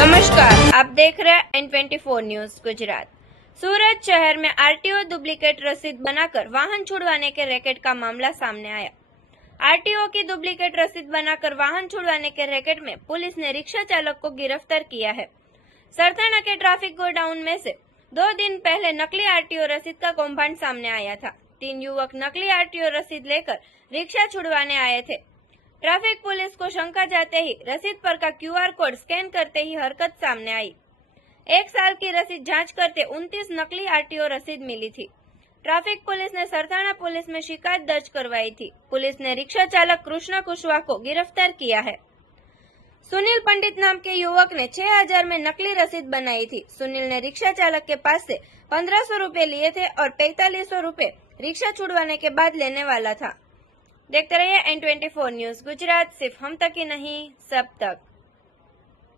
नमस्कार, आप देख रहे हैं N24 न्यूज गुजरात। सूरत शहर में आरटीओ डुप्लीकेट रसीद बनाकर वाहन छुड़वाने के रैकेट का मामला सामने आया। आरटीओ की डुप्लीकेट रसीद बनाकर वाहन छुड़वाने के रैकेट में पुलिस ने रिक्शा चालक को गिरफ्तार किया है। सरथाना के ट्रैफिक गोडाउन में से 2 दिन पहले नकली आरटीओ रसीद का कौभांड सामने आया था। 3 युवक नकली आरटीओ रसीद लेकर रिक्शा छुड़वाने आए थे। ट्रैफिक पुलिस को शंका जाते ही रसीद पर का क्यूआर कोड स्कैन करते ही हरकत सामने आई। 1 साल की रसीद जांच करते 29 नकली आरटीओ रसीद मिली थी। ट्रैफिक पुलिस ने सरथाना पुलिस में शिकायत दर्ज करवाई थी। पुलिस ने रिक्शा चालक कृष्णा कुशवाहा को गिरफ्तार किया है। सुनील पंडित नाम के युवक ने 6000 में नकली रसीद बनाई थी। सुनील ने रिक्शा चालक के पास से 1500 रुपए लिए थे और 4500 रुपए रिक्शा छुड़वाने के बाद लेने वाला था। देखते रहिए N24 न्यूज गुजरात, सिर्फ हम तक ही नहीं सब तक।